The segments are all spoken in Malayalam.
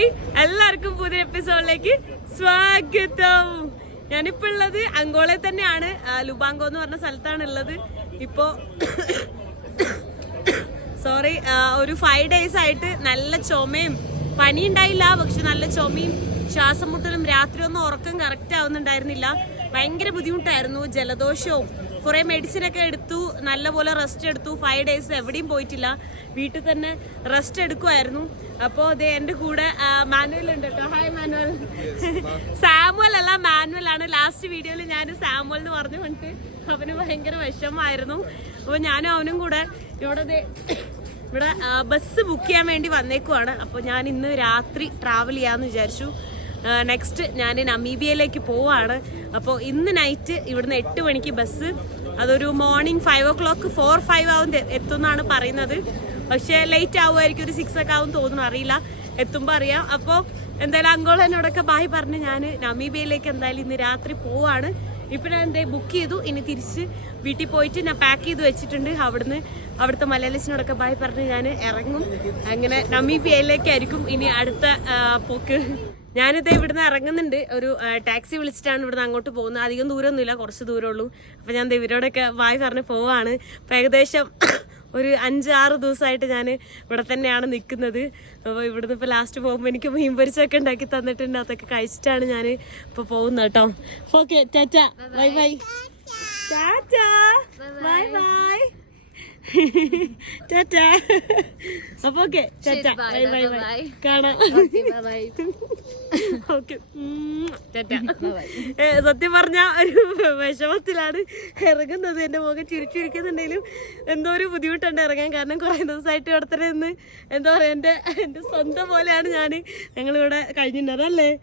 ഹായ്. എല്ലാവർക്കും പുതിയ എപ്പിസോഡിലേക്ക് സ്വാഗതം. ഞാനിപ്പോൾ ഉള്ളത് അങ്കോളയിൽ തന്നെയാണ്. ലുബാങ്കോ എന്ന് പറഞ്ഞ സ്ഥലത്താണ് ഉള്ളത്. ഇപ്പോൾ സോറി ഒരു ഫൈവ് ഡേയ്സ് ആയിട്ട് നല്ല ചുമയും പനി ഉണ്ടായില്ല. പക്ഷെ നല്ല ചുമയും ശ്വാസം മുട്ടലും രാത്രി ഒന്നും ഉറക്കം കറക്റ്റ് ആവുന്നുണ്ടായിരുന്നില്ല. ഭയങ്കര ബുദ്ധിമുട്ടായിരുന്നു. ജലദോഷവും കുറെ മെഡിസിൻ ഒക്കെ എടുത്തു നല്ലപോലെ റെസ്റ്റ് എടുത്തു. ഫൈവ് ഡേയ്സ് എവിടെയും പോയിട്ടില്ല. വീട്ടിൽ തന്നെ റെസ്റ്റ് എടുക്കുമായിരുന്നു അപ്പോൾ അതെ എന്റെ കൂടെ മാനുവൽ ഉണ്ട് കേട്ടോ. Hi Manuel. സാമുവൽ അല്ല മാനുവൽ ആണ്. ലാസ്റ്റ് വീഡിയോയിൽ ഞാൻ സാമുവൽ എന്ന് പറഞ്ഞു കൊണ്ടിട്ട് അവന് ഭയങ്കര വിഷമമായിരുന്നു. അപ്പോൾ ഞാനും അവനും കൂടെ ഇവിടെ ഇവിടെ ബസ് ബുക്ക് ചെയ്യാൻ വേണ്ടി വന്നേക്കുവാണ്. അപ്പോൾ ഞാൻ ഇന്ന് രാത്രി ട്രാവൽ ചെയ്യാമെന്ന് വിചാരിച്ചു. നെക്സ്റ്റ് ഞാൻ നമീബിയയിലേക്ക് പോവാണ്. അപ്പോൾ ഇന്ന് നൈറ്റ് ഇവിടുന്ന് എട്ട് മണിക്ക് ബസ് അതൊരു morning five o'clock four five ആവും എത്തുമെന്നാണ് പറയുന്നത്. പക്ഷേ ലേറ്റ് ആവുമായിരിക്കും ഒരു സിക്സ് ഒക്കെ ആവും തോന്നുന്നു അറിയില്ല. എത്തുമ്പോൾ അറിയാം. അപ്പോൾ എന്തായാലും അങ്കോളം എന്നോടൊക്കെ ബായ് പറഞ്ഞ് ഞാൻ നമീബിയയിലേക്ക് എന്തായാലും ഇന്ന് രാത്രി പോവാണ്. ഇപ്പം ഞാൻ എന്തേ ബുക്ക് ചെയ്തു. ഇനി തിരിച്ച് വീട്ടിൽ പോയിട്ട് ഞാൻ പാക്ക് ചെയ്ത് വെച്ചിട്ടുണ്ട്. അവിടുന്ന് അവിടുത്തെ മലയാളിസിനോടൊക്കെ ബായ് പറഞ്ഞ് ഞാൻ ഇറങ്ങും. അങ്ങനെ നമീബിയയിലേക്കായിരിക്കും ഇനി അടുത്ത പോക്ക്. ഞാനിത് ഇവിടുന്ന് ഇറങ്ങുന്നുണ്ട്. ഒരു ടാക്സി വിളിച്ചിട്ടാണ് ഇവിടുന്ന് അങ്ങോട്ട് പോകുന്നത്. അധികം ദൂരമൊന്നുമില്ല കുറച്ച് ദൂരമുള്ളൂ. അപ്പം ഞാൻ ഇവരോടൊക്കെ വായി പറഞ്ഞ് പോവാണ്. അപ്പം ഏകദേശം ഒരു അഞ്ചാറ് ദിവസമായിട്ട് ഞാൻ ഇവിടെ തന്നെയാണ് നിൽക്കുന്നത്. അപ്പോൾ ഇവിടുന്ന് ഇപ്പോൾ ലാസ്റ്റ് പോകുമ്പോൾ എനിക്ക് മീൻ പൊരിച്ചൊക്കെ ഉണ്ടാക്കി തന്നിട്ടുണ്ട്. അതൊക്കെ കഴിച്ചിട്ടാണ് ഞാൻ ഇപ്പോൾ പോകുന്നത് കേട്ടോ. Okay tata. Bye bye tata. Bye bye tata അപ്പൊ ഓക്കെ. ബൈ ബൈ ബൈ കാണാം. ഓക്കെ. സത്യം പറഞ്ഞ ഒരു വിഷമത്തിലാണ് ഇറങ്ങുന്നത്. എന്റെ മുഖം ചിരിച്ചിരിക്കുന്നുണ്ടെങ്കിലും എന്തോ ഒരു ബുദ്ധിമുട്ടുണ്ട് ഇറങ്ങാൻ. കാരണം കുറെ ദിവസമായിട്ട് ഇവിടെ തന്നെ നിന്ന് എന്താ പറയാ എന്റെ എന്റെ സ്വന്തം പോലെയാണ് ഞാൻ ഞങ്ങളിവിടെ ദേ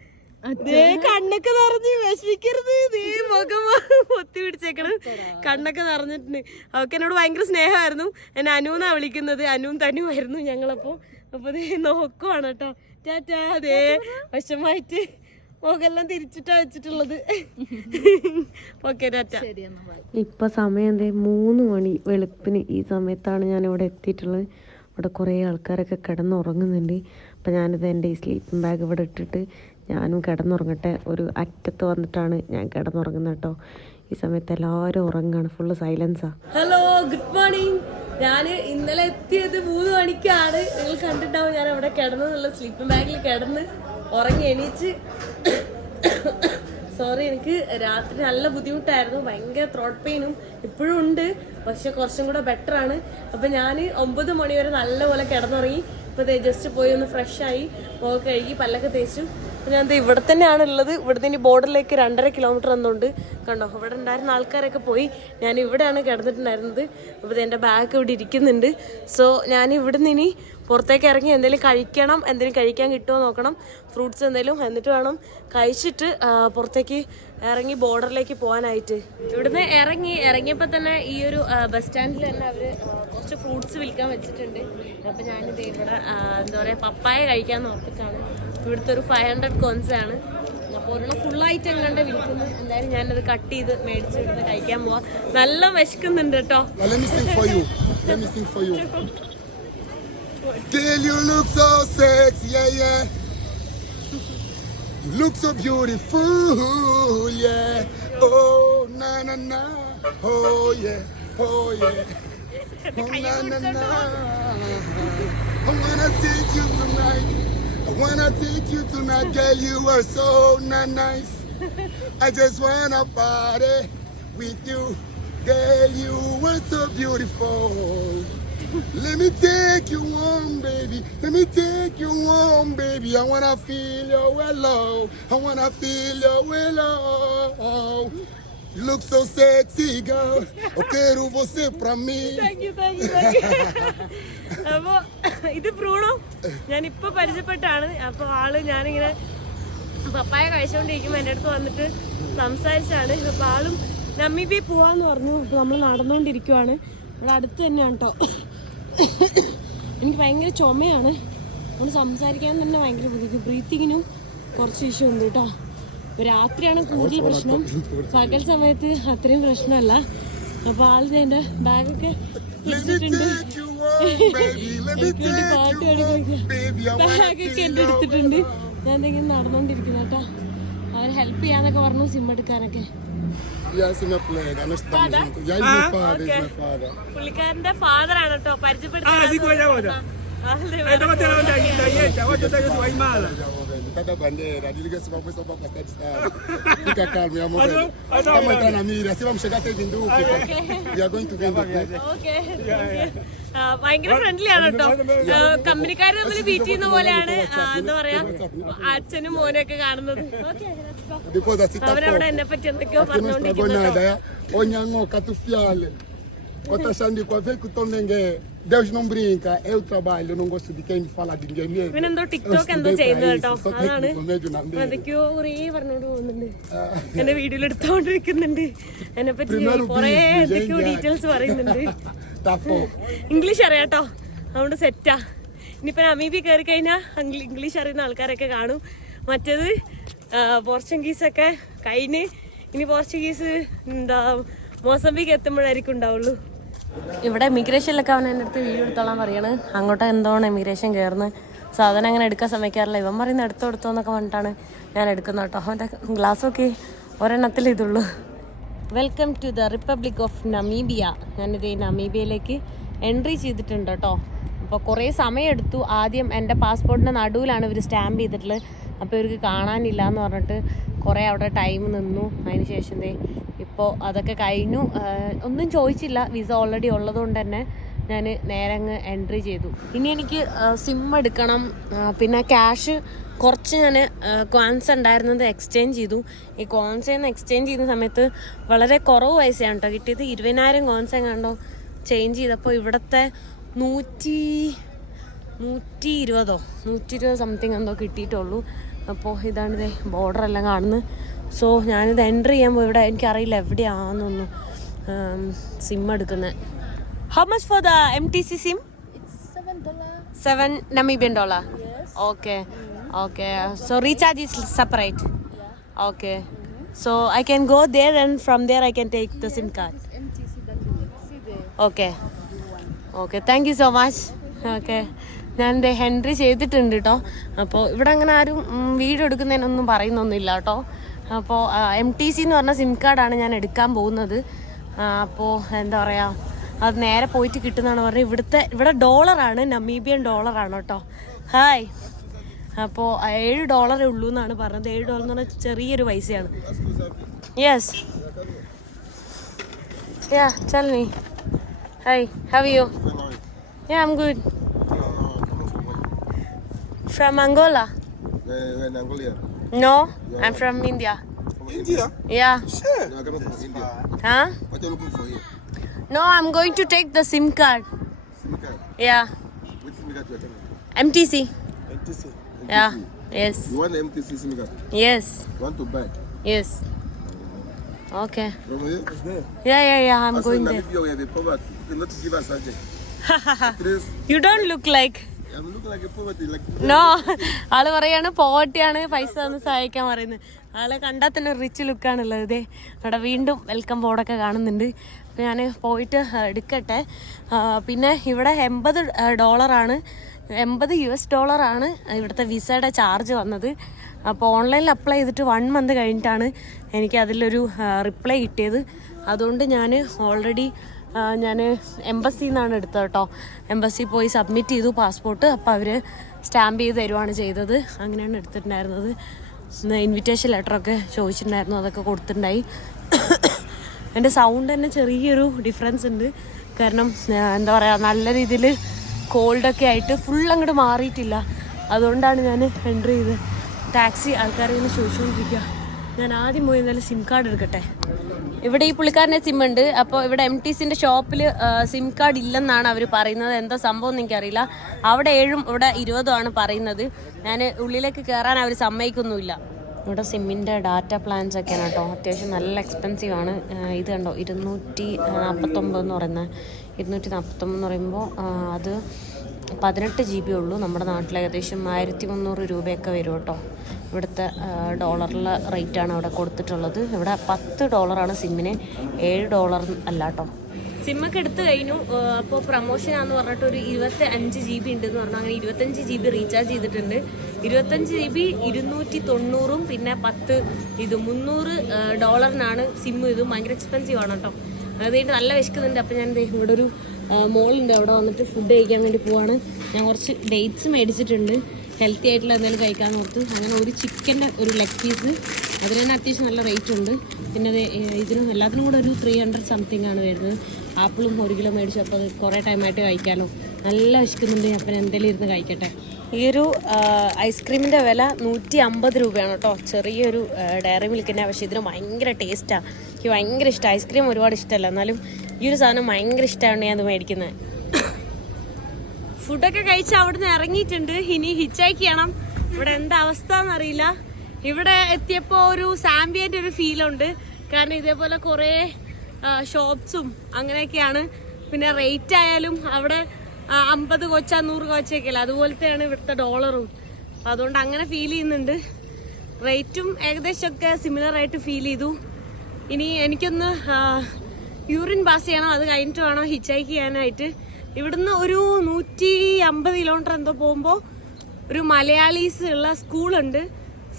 കണ്ണൊക്കെ നിറഞ്ഞ് വിഷമിക്കരുത്. നീ മുഖം പൊത്തി പിടിച്ചേക്കണം. കണ്ണൊക്കെ നിറഞ്ഞിട്ടുണ്ട്. അവൾക്ക് എന്നോട് ഭയങ്കര സ്നേഹമായിരുന്നു. എന്നെ അനുന്നാ വിളിക്കുന്നത്. അനുവും തനുവായിരുന്നു ഞങ്ങളപ്പോ. അപ്പൊ ദേ നോക്കുവാണ് കേട്ടോ. ടാറ്റാ അതേ വശമായിട്ട് മുഖെല്ലാം തിരിച്ചിട്ടാ വെച്ചിട്ടുള്ളത്. Okay tata. ഇപ്പൊ സമയം എന്തേ മൂന്ന് മണി വെളുപ്പിന് ഈ സമയത്താണ് ഞാൻ ഇവിടെ എത്തിയിട്ടുള്ളത്. ഇവിടെ കുറേ ആൾക്കാരൊക്കെ കിടന്നുറങ്ങുന്നുണ്ട്. അപ്പം ഞാനിത് എന്റെ ഈ സ്ലീപ്പിംഗ് ബാഗ് ഇവിടെ ഇട്ടിട്ട് ഞാനും കിടന്നുറങ്ങട്ടെ. ഒരു അറ്റത്ത് വന്നിട്ടാണ് ഞാൻ കിടന്നുറങ്ങുന്നത് കേട്ടോ. ഈ സമയത്ത് എല്ലാവരും ഉറങ്ങാണ്. ഫുള്ള് സൈലൻസാ ഹലോ ഗുഡ് മോർണിംഗ് ഞാൻ ഇന്നലെ എത്തിയത് മൂന്ന് മണിക്കാണ്. നിങ്ങൾ കണ്ടിട്ടാവും ഞാൻ അവിടെ കിടന്നുള്ള സ്ലീപ്പിംഗ് ബാഗിൽ കിടന്ന് ഉറങ്ങി എണീച്ച്. സോറി എനിക്ക് രാത്രി നല്ല ബുദ്ധിമുട്ടായിരുന്നു. ഭയങ്കര ത്രോട്ട് പെയിനും ഇപ്പോഴും ഉണ്ട്. പക്ഷെ കുറച്ചും കൂടെ ബെറ്റർ ആണ്. അപ്പം ഞാൻ ഒമ്പത് മണി വരെ നല്ലപോലെ കിടന്നുറങ്ങി. ഇപ്പോൾ ജസ്റ്റ് പോയി ഒന്ന് ഫ്രഷ് ആയി. മുഖം കഴുകി പല്ലൊക്കെ തേച്ചു. ദേ ഇവിടെ തന്നെയാണ് ഉള്ളത്. ഇവിടുന്ന് ഇനി ബോർഡറിലേക്ക് രണ്ടര കിലോമീറ്റർ എന്നുണ്ട് കണ്ടോ ഇവിടെ ഉണ്ടായിരുന്ന ആൾക്കാരൊക്കെ പോയി. ഞാൻ ഇവിടെയാണ് കിടന്നിട്ടുണ്ടായിരുന്നത്. അപ്പോൾ എന്റെ ബാഗ് ഇവിടെ ഇരിക്കുന്നുണ്ട്. സോ ഞാൻ ഇവിടുന്ന് ഇനി പുറത്തേക്ക് ഇറങ്ങി എന്തെങ്കിലും കഴിക്കണം എന്തെങ്കിലും കഴിക്കാൻ കിട്ടുമോ നോക്കണം. ഫ്രൂട്ട്സ് എന്തെങ്കിലും എന്നിട്ട് വേണം കഴിച്ചിട്ട് പുറത്തേക്ക് ഇറങ്ങി ബോർഡറിലേക്ക് പോകാനായിട്ട്. ഇവിടുന്ന് ഇറങ്ങി ഇറങ്ങിയപ്പോൾ തന്നെ ഈ ഒരു ബസ് സ്റ്റാൻഡിൽ തന്നെ അവർ കുറച്ച് ഫ്രൂട്ട്സ് വിൽക്കാൻ വെച്ചിട്ടുണ്ട്. അപ്പോൾ ഞാനിത് ഇവിടെ എന്താ പറയുക പപ്പായ കഴിക്കാൻ നോക്കിയിട്ടാണ് ഇവിടുത്തെ ഒരു ഫൈവ് ഹൺഡ്രഡ് കോൺസ് ആണ് അപ്പോൾ ഒരെണ്ണം ഫുള്ളായിട്ട് എങ്ങാണ്ട് വിൽക്കുന്നു എന്തായാലും ഞാനത് കട്ട് ചെയ്ത് മേടിച്ച് ഇവിടുന്ന് കഴിക്കാൻ പോവാം നല്ല വിശക്കുന്നുണ്ട് കേട്ടോ. Girl, you look so sexy, yeah, yeah. You look so beautiful, yeah. Oh, na na na. Oh, yeah. Oh, yeah. Oh, na na na. I'm gonna take you tonight. I wanna take you tonight, girl. You are so na nice. I just wanna party with you. Girl, you were so beautiful. Let me take you home, baby. Let me take you home, baby. I wanna feel your hello. I wanna feel your hello. Look so sexy, girl. Eu quero você pra mim. Thank you, thank you, thank you. അപ്പൊ ഇത് ബ്രൂണോ ഞാൻ ഇപ്പൊ പരിചയപ്പെട്ടാണ്. അപ്പൊ ആൾ ഞാനിങ്ങനെ പപ്പായ കഴിച്ചുകൊണ്ടിരിക്കുമ്പോ എന്റെ അടുത്ത് വന്നിട്ട് സംസാരിച്ചാണ്. അപ്പൊ ആളും നമ്മിബി പോവാന്ന് പറഞ്ഞു. അപ്പൊ നമ്മൾ നടന്നുകൊണ്ടിരിക്കുവാണ് ഇവിടെ അടുത്ത് തന്നെയാണ് കേട്ടോ എനിക്ക് ഭയങ്കര ചുമയാണ്. നമ്മൾ സംസാരിക്കാൻ തന്നെ ഭയങ്കര ബുദ്ധിമുട്ട്. ബ്രീത്തിങ്ങിനും കുറച്ച് ഇഷ്യൂ ഉണ്ട് കേട്ടോ രാത്രിയാണ് കൂടുതൽ പ്രശ്നം പകൽ സമയത്ത് അത്രയും പ്രശ്നമല്ല അപ്പൊ ആൾ എന്റെ ബാഗൊക്കെ പിടിച്ചിട്ടുണ്ട് എനിക്ക് പാട്ട് ബാഗൊക്കെ എന്റെ എടുത്തിട്ടുണ്ട് ഞാൻ എന്തെങ്കിലും നടന്നുകൊണ്ടിരിക്കുന്നു കേട്ടോ അവർ ഹെൽപ്പ് ചെയ്യാന്നൊക്കെ പറഞ്ഞു സിം എടുക്കാനൊക്കെ Yes, in a plague. I understand. Father? Yeah, he's my father. okay. He's my father. പുള്ളിക്കാരന്റെ ഫാദർ ആണ് കേട്ടോ Ah, Eh, kwa stadi sana. Fika ya mobile. Kama itana mira, vinduki. We are going to Vinduki. ഭയങ്കര ഫ്രണ്ട്ലി ആണ് കേട്ടോ കമ്പനിക്കാർ തമ്മിൽ മീറ്റ് ചെയ്യുന്ന പോലെയാണ് എന്താ പറയാ അച്ഛനും മോനും ഒക്കെ കാണുന്നത് അവരവിടെ. എന്നെ പറ്റി എന്തൊക്കെയോ Aqui Onyango, catufiale. Outra Xandico, vem que ninguém. Deus não brinca, é o trabalho, eu não gosto de quem fala de ninguém mesmo. ഇവനെന്തോ Eu ടിക്ടോക്ക് എന്തോ ചെയ്യുന്നത് കേട്ടോ അതാണ് na കുറേ പറഞ്ഞോണ്ട് പോകുന്നുണ്ട്. എന്റെ വീഡിയോയിൽ എടുത്തോണ്ടിരിക്കുന്നുണ്ട്. എന്നെ പറ്റി കുറേ എന്തൊക്കെയോ ഡീറ്റെയിൽസ് പറയുന്നുണ്ട്. ഇംഗ്ലീഷ് അറിയാട്ടോ. അതുകൊണ്ട് സെറ്റാ ഇനിയിപ്പോ അമീബി കയറി കഴിഞ്ഞാൽ ഇംഗ്ലീഷ് അറിയുന്ന ആൾക്കാരൊക്കെ കാണും. മറ്റേത് പോർച്ചുഗീസൊക്കെ കഴിഞ്ഞ് ഇനി പോർച്ചുഗീസ് എന്താ മോസംബിക്ക് എത്തുമ്പോഴായിരിക്കും ഉണ്ടാവുള്ളൂ. ഇവിടെ എമിഗ്രേഷനിലൊക്കെ അവൻ എന്റെ അടുത്ത് വീഡിയോ എടുത്തോളാൻ പറയാണ്. അങ്ങോട്ട് എന്തോണം എമിഗ്രേഷൻ കയറുന്നത് സാധനം അങ്ങനെ എടുക്കാൻ സമയക്കാറില്ല ഇവൻ പറയുന്ന എടുത്തോ എടുത്തോ എന്നൊക്കെ പറഞ്ഞിട്ടാണ് ഞാൻ എടുക്കുന്നത് കേട്ടോ. അവന്റെ ഗ്ലാസ്സൊക്കെ ഒരെണ്ണത്തിൽ ഇതുള്ളൂ. Welcome to the republic of Namibia ഞാനിത് ഈ നമീബിയയിലേക്ക് എൻട്രി ചെയ്തിട്ടുണ്ട് കേട്ടോ. അപ്പോൾ കുറേ സമയമെടുത്തു ആദ്യം എന്റെ പാസ്പോർട്ടിന്റെ നടുവിലാണ് ഇവർ സ്റ്റാമ്പ് ചെയ്തിട്ടുള്ളത്. അപ്പോൾ ഇവർക്ക് കാണാനില്ല എന്ന് പറഞ്ഞിട്ട് കുറേ അവിടെ ടൈം നിന്നു. അതിന് ശേഷം ഇപ്പോൾ അതൊക്കെ കഴിഞ്ഞു. ഒന്നും ചോദിച്ചില്ല. വിസ ഓൾറെഡി ഉള്ളതുകൊണ്ട് തന്നെ ഞാൻ നേരെ അങ്ങ് എൻട്രി ചെയ്തു. ഇനി എനിക്ക് സിം എടുക്കണം. പിന്നെ ക്യാഷ് കുറച്ച് ഞാൻ ക്വാൻസ് ഉണ്ടായിരുന്നത് എക്സ്ചേഞ്ച് ചെയ്തു. ഈ കോൺസിൽ നിന്ന് എക്സ്ചേഞ്ച് ചെയ്യുന്ന സമയത്ത് വളരെ കുറവ് പൈസയാണ് കേട്ടോ കിട്ടിയത്. ഇരുപതിനായിരം കോൺസ് എങ്ങാണ്ടോ ചേഞ്ച് ചെയ്തപ്പോൾ ഇവിടുത്തെ നൂറ്റി നൂറ്റി ഇരുപതോ നൂറ്റി ഇരുപത് സംതിങ് എന്തോ കിട്ടിയിട്ടുള്ളൂ. അപ്പോൾ ദേ ബോർഡർ എല്ലാം കാണുന്നത്. സോ ഞാനിത് എന്റർ ചെയ്യാൻ പോയി. ഇവിടെ എനിക്കറിയില്ല എവിടെയാണെന്നൊന്നും സിം എടുക്കുന്നത് how much for the M T C SIM seven Namibian dollar okay okay so recharge is separate okay so I can go there and from there I can take the SIM card okay okay thank you so much okay ഞാൻ ദേ ഹെൻറി ചെയ്തിട്ടുണ്ട് കേട്ടോ അപ്പോൾ ഇവിടെ അങ്ങനെ ആരും വീഡിയോ എടുക്കുന്നതിനൊന്നും പറയുന്നൊന്നുമില്ല കേട്ടോ അപ്പോൾ എം ടി സി എന്ന് പറഞ്ഞ സിം കാർഡാണ് ഞാൻ എടുക്കാൻ പോകുന്നത്. അപ്പോൾ എന്താ പറയുക അത് നേരെ പോയിട്ട് കിട്ടുന്നതാണ് പറഞ്ഞത്. ഇവിടുത്തെ ഇവിടെ ഡോളറാണ് നമീബിയൻ ഡോളറാണ് കേട്ടോ. ഹായ് അപ്പോൾ ഏഴ് ഡോളറേ ഉള്ളൂ എന്നാണ് പറഞ്ഞത്. ഏഴ് ഡോളർ എന്ന് പറഞ്ഞാൽ ചെറിയൊരു പൈസയാണ്. Yes ya tell hi how you ya? Yeah, good from From Angola? Wewe na Angolia. No, I'm from India. From India? Yeah. Sure. No, I from India. Huh? What are you looking for here? No, I'm going to take the SIM card. SIM card. Yeah. Which SIM card you are taking? MTC. MTC. Yeah. Yes. You want the MTC SIM card? Yes. You want to buy? Yes. Okay. From here? There. Yeah, yeah, yeah. I'm Also, going in there. Namibia, we have a poverty. You cannot give us such a. Please. You don't look like. No ആൾ പറയാണ് പോവട്ടിയാണ് പൈസ തന്ന് സഹായിക്കാൻ പറയുന്നത്. ആളെ കണ്ടാൽ തന്നെ റിച്ച് ലുക്കാണുള്ളത് ഇതേ. അവിടെ വീണ്ടും വെൽക്കം ബോർഡൊക്കെ കാണുന്നുണ്ട്. അപ്പോൾ ഞാൻ പോയിട്ട് എടുക്കട്ടെ. പിന്നെ ഇവിടെ എൺപത് ഡോളറാണ് എൺപത് യു എസ് ഡോളറാണ് ഇവിടുത്തെ വിസയുടെ ചാർജ് വന്നത്. അപ്പോൾ ഓൺലൈനിൽ അപ്ലൈ ചെയ്തിട്ട് വൺ മന്ത് കഴിഞ്ഞിട്ടാണ് എനിക്ക് അതിലൊരു റിപ്ലൈ കിട്ടിയത്. അതുകൊണ്ട് ഞാൻ ഓൾറെഡി ഞാൻ എംബസിയിൽ നിന്നാണ് എടുത്തത് കേട്ടോ എംബസി പോയി സബ്മിറ്റ് ചെയ്തു പാസ്പോർട്ട് അപ്പോൾ അവർ സ്റ്റാമ്പ് ചെയ്ത് തരുവാണ് ചെയ്തത്. അങ്ങനെയാണ് എടുത്തിട്ടുണ്ടായിരുന്നത്. ഇൻവിറ്റേഷൻ ലെറ്ററൊക്കെ ചോദിച്ചിട്ടുണ്ടായിരുന്നു. അതൊക്കെ കൊടുത്തിട്ടുണ്ടായി. എന്റെ സൗണ്ട് തന്നെ ചെറിയൊരു ഡിഫറൻസ് ഉണ്ട്. കാരണം എന്താ പറയുക നല്ല രീതിയിൽ കോൾഡൊക്കെ ആയിട്ട് ഫുൾ അങ്ങോട്ട് മാറിയിട്ടില്ല. അതുകൊണ്ടാണ് ഞാൻ എൻട്രി ചെയ്ത്. ടാക്സി ആൾക്കാരെ ഇങ്ങനെ ചോദിച്ചുകൊണ്ടിരിക്കുക ഞാൻ ആദ്യം പോയി നല്ല സിം കാർഡ് എടുക്കട്ടെ. ഇവിടെ ഈ പുള്ളിക്കാരന്റെ സിം ഉണ്ട്. അപ്പോൾ ഇവിടെ എം ടി സിന്റെ ഷോപ്പിൽ സിം കാർഡ് ഇല്ലെന്നാണ് അവർ പറയുന്നത്. എന്താ സംഭവം എന്ന് എനിക്കറിയില്ല. അവിടെ ഏഴും ഇവിടെ ഇരുപതും ആണ് പറയുന്നത്. ഞാൻ ഉള്ളിലേക്ക് കയറാൻ അവർ സമ്മതിക്കൊന്നുമില്ല. ഇവിടെ സിമ്മിന്റെ ഡാറ്റ പ്ലാൻസ് ഒക്കെയാണ് കേട്ടോ. അത്യാവശ്യം നല്ല എക്സ്പെൻസീവ് ആണ്. ഇത് കണ്ടോ? ഇരുന്നൂറ്റി നാൽപ്പത്തൊമ്പത് എന്ന് പറയുന്നത്. ഇരുന്നൂറ്റി നാൽപ്പത്തൊമ്പത് എന്ന് പറയുമ്പോൾ അത് പതിനെട്ട് ജി ബി ഉള്ളൂ. നമ്മുടെ നാട്ടിൽ ഏകദേശം ആയിരത്തി മുന്നൂറ് രൂപയൊക്കെ വരും കേട്ടോ. ഇവിടുത്തെ ഡോളറിലെ റേറ്റാണ് അവിടെ കൊടുത്തിട്ടുള്ളത്. ഇവിടെ പത്ത് ഡോളറാണ് സിമ്മിന് ഏഴ് ഡോളർ അല്ല കേട്ടോ. സിമ്മൊക്കെ എടുത്തു കഴിഞ്ഞു. അപ്പോൾ പ്രൊമോഷനാന്ന് പറഞ്ഞിട്ട് ഒരു ഇരുപത്തി അഞ്ച് ജി ബി ഉണ്ടെന്ന് പറഞ്ഞാൽ പറഞ്ഞു. അങ്ങനെ ഇരുപത്തഞ്ച് ജി ബി റീചാർജ് ചെയ്തിട്ടുണ്ട്. ഇരുപത്തഞ്ച് ജി ബി ഇരുന്നൂറ്റി തൊണ്ണൂറും പിന്നെ പത്ത് ഇത് മുന്നൂറ് ഡോളറിനാണ് സിമ്മ് ഇത്. ഭയങ്കര എക്സ്പെൻസീവ് ആണ് കേട്ടോ. അതുകൊണ്ട് നല്ല വിശക്കുന്നുണ്ട്. അപ്പോൾ ഞാൻ ഇവിടെ ഒരു മോളുണ്ട്. അവിടെ വന്നിട്ട് ഫുഡ് കഴിക്കാൻ വേണ്ടി പോവാണ്. ഞാൻ കുറച്ച് ഡേറ്റ്സ് മേടിച്ചിട്ടുണ്ട്. ഹെൽത്തി ആയിട്ടുള്ള എന്തെങ്കിലും കഴിക്കാൻ ഓർത്തു. അങ്ങനെ ഒരു ചിക്കന്റെ ഒരു ലെഗ് പീസ് അതിന് തന്നെ അത്യാവശ്യം നല്ല റേറ്റ് ഉണ്ട്. പിന്നെ അത് ഇതിനും എല്ലാത്തിനും കൂടെ ഒരു ത്രീ ഹൺഡ്രഡ് സംതിങ് ആണ് വരുന്നത്. ആപ്പിളും ഒരു കിലോ മേടിച്ചു. അപ്പോൾ അത് കുറേ ടൈമായിട്ട് കഴിക്കാമല്ലോ നല്ല വിശക്കുന്നുണ്ട്. അപ്പം എന്തെങ്കിലും ഇരുന്ന് കഴിക്കട്ടെ. ഈ ഒരു ഐസ്ക്രീമിന്റെ വില നൂറ്റി അമ്പത് രൂപയാണ് കേട്ടോ. ചെറിയൊരു ഡയറി മിൽക്കിന്റെ പക്ഷേ ഇതിന് ഭയങ്കര ടേസ്റ്റാണ് എനിക്ക് ഭയങ്കര ഇഷ്ടമാണ് ഐസ്ക്രീം ഒരുപാട് ഇഷ്ടമല്ല എന്നാലും ഈ ഒരു സാധനം ഭയങ്കര ഇഷ്ടമാണ് ഞാൻ അത് മേടിക്കുന്നത്. ഫുഡൊക്കെ കഴിച്ച് അവിടുന്ന് ഇറങ്ങിയിട്ടുണ്ട്. ഇനി ഹിച്ചാക്ക് ചെയ്യണം ഇവിടെ എന്താ അവസ്ഥ എന്നറിയില്ല ഇവിടെ എത്തിയപ്പോൾ ഒരു സാമ്പിയന്റെ ഒരു ഫീലുണ്ട് കാരണം ഇതേപോലെ കുറേ ഷോപ്സും അങ്ങനെയൊക്കെയാണ്. പിന്നെ റേറ്റ് ആയാലും അവിടെ അമ്പത് കൊച്ച നൂറ് കൊച്ചൊക്കെ അല്ല? അതുപോലത്തെയാണ് ഇവിടുത്തെ ഡോളറും അപ്പം അതുകൊണ്ട് അങ്ങനെ ഫീൽ ചെയ്യുന്നുണ്ട്. റേറ്റും ഏകദേശമൊക്കെ സിമിലറായിട്ട് ഫീൽ ചെയ്തു. ഇനി എനിക്കൊന്ന് യൂറിൻ പാസ് ചെയ്യണം? അത് കഴിഞ്ഞിട്ട് വേണം ഹിച്ചൈക്ക് ചെയ്യാനായിട്ട്? ഇവിടുന്ന് ഒരു നൂറ്റി അമ്പത് കിലോമീറ്റർ എന്തോ പോകുമ്പോൾ ഒരു മലയാളീസ് ഉള്ള സ്കൂളുണ്ട്.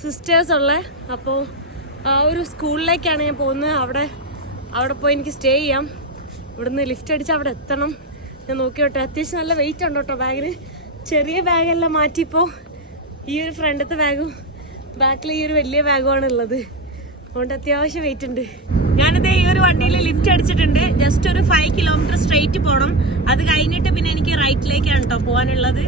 സിസ്റ്റേഴ്സ് ഉള്ള. അപ്പോൾ ആ ഒരു സ്കൂളിലേക്കാണ് ഞാൻ പോകുന്നത്. അവിടെ അവിടെ പോയി എനിക്ക് സ്റ്റേ ചെയ്യാം. ഇവിടുന്ന് ലിഫ്റ്റ് അടിച്ച് അവിടെ എത്തണം. ഞാൻ നോക്കിയോട്ടെ അത്യാവശ്യം നല്ല വെയിറ്റ് ഉണ്ട് കേട്ടോ ബാഗിന് ചെറിയ ബാഗെല്ലാം മാറ്റിയപ്പോൾ ഈ ഒരു ഫ്രണ്ടത്തെ ബാഗും ബാക്കിൽ ഈ ഒരു വലിയ ബാഗുമാണ് ഉള്ളത് അതുകൊണ്ട് അത്യാവശ്യം വെയിറ്റ് ഉണ്ട്. ഞാനിത് ഈ ഒരു വണ്ടിയിൽ ലിഫ്റ്റ് അടിച്ചിട്ടുണ്ട്. ജസ്റ്റ് ഒരു ഫൈവ് കിലോമീറ്റർ സ്ട്രെയിറ്റ് പോകണം അത് കഴിഞ്ഞിട്ട് പിന്നെ എനിക്ക് റൈറ്റിലേക്കാണ് കേട്ടോ പോകാനുള്ളത്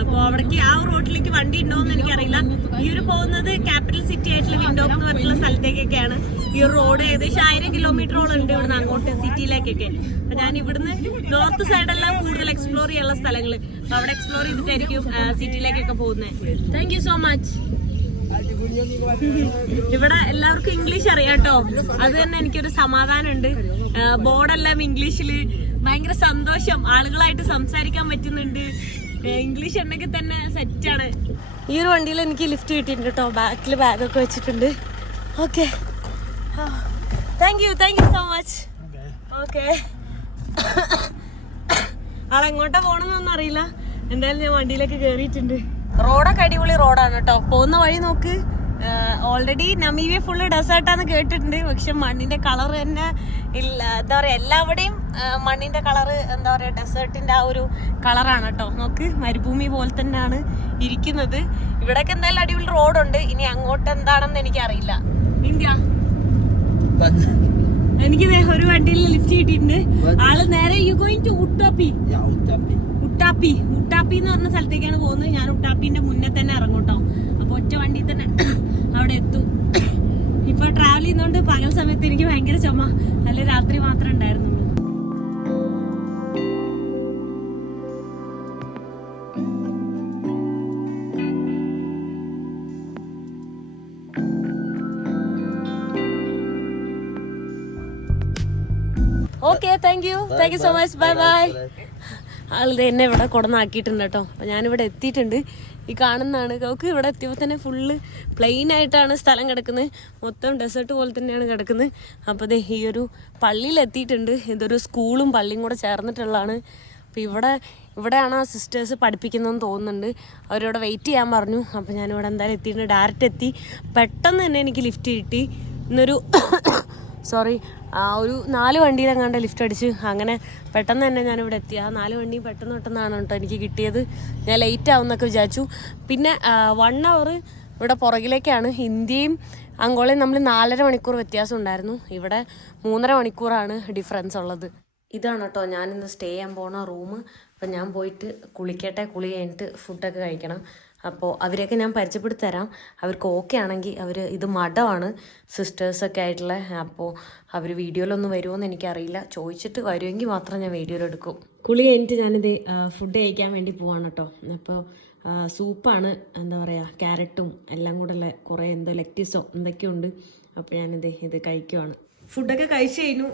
അപ്പോൾ അവിടേക്ക് ആ റോഡിലേക്ക് വണ്ടി ഉണ്ടോ എന്ന് എനിക്കറിയില്ല. ഈ ഒരു പോകുന്നത് ക്യാപിറ്റൽ സിറ്റി ആയിട്ടുള്ള വിൻഡോ എന്ന് പറഞ്ഞിട്ടുള്ള സ്ഥലത്തേക്കൊക്കെയാണ്. ഈ റോഡ് ഏകദേശം ആയിരം കിലോമീറ്ററോളം ഉണ്ട് ഇവിടുന്ന് അങ്ങോട്ട് സിറ്റിയിലേക്കൊക്കെ അപ്പൊ ഞാൻ ഇവിടുന്ന് നോർത്ത് സൈഡെല്ലാം കൂടുതൽ എക്സ്പ്ലോർ ചെയ്യാനുള്ള സ്ഥലങ്ങൾ അപ്പോൾ അവിടെ എക്സ്പ്ലോർ ചെയ്തിട്ടായിരിക്കും സിറ്റിയിലേക്കൊക്കെ പോകുന്നത് താങ്ക് സോ മച്ച് ഇവിടെ എല്ലാവർക്കും ഇംഗ്ലീഷ് അറിയാട്ടോ. അത് തന്നെ എനിക്കൊരു സമാധാനമുണ്ട്. ബോർഡെല്ലാം ഇംഗ്ലീഷിൽ ഭയങ്കര സന്തോഷം. ആളുകളായിട്ട് സംസാരിക്കാൻ പറ്റുന്നുണ്ട്. ഇംഗ്ലീഷ് ഉണ്ടെങ്കിൽ തന്നെ സെറ്റാണ് ഈ ഒരു വണ്ടിയിൽ എനിക്ക് ലിഫ്റ്റ് കിട്ടിയിട്ടുണ്ട് കേട്ടോ ബാക്കിൽ ബാഗൊക്കെ വെച്ചിട്ടുണ്ട്. Okay thank you thank you so much okay ആളെങ്ങോട്ടാ പോണെന്നൊന്നും അറിയില്ല. എന്തായാലും ഞാൻ വണ്ടിയിലേക്ക് കയറിയിട്ടുണ്ട് റോഡൊക്കെ അടിപൊളി റോഡാണ് കേട്ടോ പോകുന്ന വഴി നോക്ക്. ഓൾറെഡി നമീബിയ ഫുള്ള് ഡെസേർട്ടാന്ന് കേട്ടിട്ടുണ്ട്. പക്ഷെ മണ്ണിന്റെ കളർ തന്നെ ഇല്ല. എന്താ പറയാ എല്ലാവിടെയും മണ്ണിന്റെ കളർ എന്താ പറയാ ഡെസേർട്ടിന്റെ ആ ഒരു കളറാണ് കേട്ടോ. നോക്ക് മരുഭൂമി പോലെ തന്നെയാണ് ഇരിക്കുന്നത്. ഇവിടെയൊക്കെ എന്തായാലും അടിപൊളി റോഡുണ്ട് ഇനി അങ്ങോട്ട് എന്താണെന്ന് എനിക്കറിയില്ല. ഇന്ത്യ. എനിക്ക് ഒരു വണ്ടിയിൽ ലിഫ്റ്റ് കിട്ടിയിട്ടുണ്ട്. ആൾ നേരെ you going to Outapi Outapi. Outapi എന്ന് പറഞ്ഞ സ്ഥലത്തേക്കാണ് പോകുന്നത്. ഞാൻ ഉട്ടാപ്പിന്റെ മുന്നേ തന്നെ ഇറങ്ങൂട്ടോ അപ്പൊ ഒറ്റ വണ്ടി തന്നെ. ട്രാവൽ ചെയ്യുന്നോണ്ട് പകൽ സമയത്ത് എനിക്ക് ഭയങ്കര ചുമ. അല്ല രാത്രി മാത്രം ഉണ്ടായിരുന്നു. Okay thank you thank you so much bye bye ആളിത് എന്നെ ഇവിടെ കൊടന്നാക്കിയിട്ടുണ്ട് കേട്ടോ. അപ്പൊ ഞാനിവിടെ എത്തിയിട്ടുണ്ട്. ഈ കാണുന്നതാണ്. നമുക്ക് ഇവിടെ എത്തിയപ്പോൾ തന്നെ ഫുള്ള് പ്ലെയിൻ ആയിട്ടാണ് സ്ഥലം കിടക്കുന്നത്. മൊത്തം ഡെസേർട്ട് പോലെ തന്നെയാണ് കിടക്കുന്നത്. അപ്പോൾ ദേ ഈ ഒരു പള്ളിയിൽ എത്തിയിട്ടുണ്ട്. ഇതൊരു സ്കൂളും പള്ളിയും കൂടെ ചേർന്നിട്ടുള്ളതാണ്. അപ്പോൾ ഇവിടെ ഇവിടെയാണ് ആ സിസ്റ്റേഴ്സ് പഠിപ്പിക്കുന്നതെന്ന് തോന്നുന്നുണ്ട്. അവരോട് വെയിറ്റ് ചെയ്യാൻ പറഞ്ഞു. അപ്പോൾ ഞാനിവിടെ എന്തായാലും എത്തിയിട്ടുണ്ട്. ഡയറക്റ്റ് എത്തി. പെട്ടെന്ന് തന്നെ എനിക്ക് ലിഫ്റ്റ് കിട്ടി. ഇന്നൊരു സോറി ഒരു നാല് വണ്ടിയിലെങ്ങാണ്ട് ലിഫ്റ്റ് അടിച്ച്. അങ്ങനെ പെട്ടെന്ന് തന്നെ ഞാനിവിടെ എത്തി. ആ നാല് വണ്ടിയും പെട്ടെന്ന് പെട്ടെന്നാണ് കേട്ടോ എനിക്ക് കിട്ടിയത്. ഞാൻ ലേറ്റ് ആവുമെന്നൊക്കെ വിചാരിച്ചു. പിന്നെ വൺ അവർ ഇവിടെ പുറകിലേക്കാണ്. ഇന്ത്യയും അങ്കോളയും നമ്മൾ നാലര മണിക്കൂർ വ്യത്യാസം ഉണ്ടായിരുന്നു. ഇവിടെ മൂന്നര മണിക്കൂറാണ് ഡിഫറൻസ് ഉള്ളത്. ഇതാണ് കേട്ടോ ഞാനിന്ന് സ്റ്റേ ചെയ്യാൻ പോണ റൂം അപ്പം ഞാൻ പോയിട്ട് കുളിക്കട്ടെ കുളി കഴിഞ്ഞിട്ട് ഫുഡൊക്കെ കഴിക്കണം. അപ്പോൾ അവരെയൊക്കെ ഞാൻ പരിചയപ്പെടുത്തി തരാം അവർക്ക് ഓക്കെ ആണെങ്കിൽ അവർ ഇത് മഠമാണ് സിസ്റ്റേഴ്സൊക്കെ ആയിട്ടുള്ള. അപ്പോൾ അവർ വീഡിയോയിലൊന്നും വരുമോയെന്ന് എനിക്കറിയില്ല. ചോദിച്ചിട്ട് വരുമെങ്കിൽ മാത്രം ഞാൻ വീഡിയോയിൽ എടുക്കും. കുളി കഴിഞ്ഞിട്ട് ഞാനിത് ഫുഡ് കഴിക്കാൻ വേണ്ടി പോവാണ് കേട്ടോ അപ്പോൾ സൂപ്പാണ് എന്താ പറയുക ക്യാരറ്റും എല്ലാം കൂടെ ഉള്ള കുറേ എന്തോ ലെക്റ്റീസോ എന്തൊക്കെയുണ്ട് അപ്പോൾ ഞാനിത് ഇത് കഴിക്കുവാണ്. ഫുഡൊക്കെ കഴിച്ചു കഴിഞ്ഞു.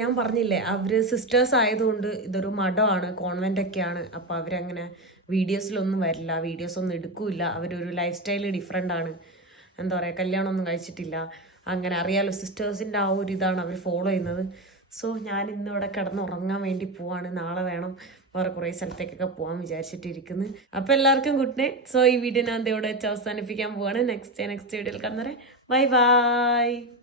ഞാൻ പറഞ്ഞില്ലേ അവർ സിസ്റ്റേഴ്സ് ആയതുകൊണ്ട് ഇതൊരു മഠമാണ് കോൺവെന്റ് ഒക്കെയാണ്. അപ്പൊ അവരങ്ങനെ വീഡിയോസിലൊന്നും വരില്ല വീഡിയോസ് ഒന്നും എടുക്കൂല അവരൊരു ലൈഫ് സ്റ്റൈൽ ഡിഫറെന്റ് ആണ്. എന്താ പറയുക കല്യാണമൊന്നും കഴിച്ചിട്ടില്ല. അങ്ങനെ അറിയാലോ സിസ്റ്റേഴ്സിന്റെ ആ ഒരു ഇതാണ് അവർ ഫോളോ ചെയ്യുന്നത്. സോ ഞാൻ ഇന്ന് ഇവിടെ കിടന്ന് ഉറങ്ങാൻ വേണ്ടി പോവാണ്. നാളെ വേണം വേറെ കുറേ സ്ഥലത്തേക്കൊക്കെ പോകാൻ വിചാരിച്ചിട്ടിരിക്കുന്നു. അപ്പോൾ എല്ലാവർക്കും ഗുഡ് നൈറ്റ് സോ ഈ വീഡിയോ ഞാൻ ഇവിടെ വെച്ച് അവസാനിപ്പിക്കാൻ പോവാണ്. നെക്സ്റ്റ് നെക്സ്റ്റ് വീഡിയോയിൽ കാണുന്നവരെ ബൈ ബൈ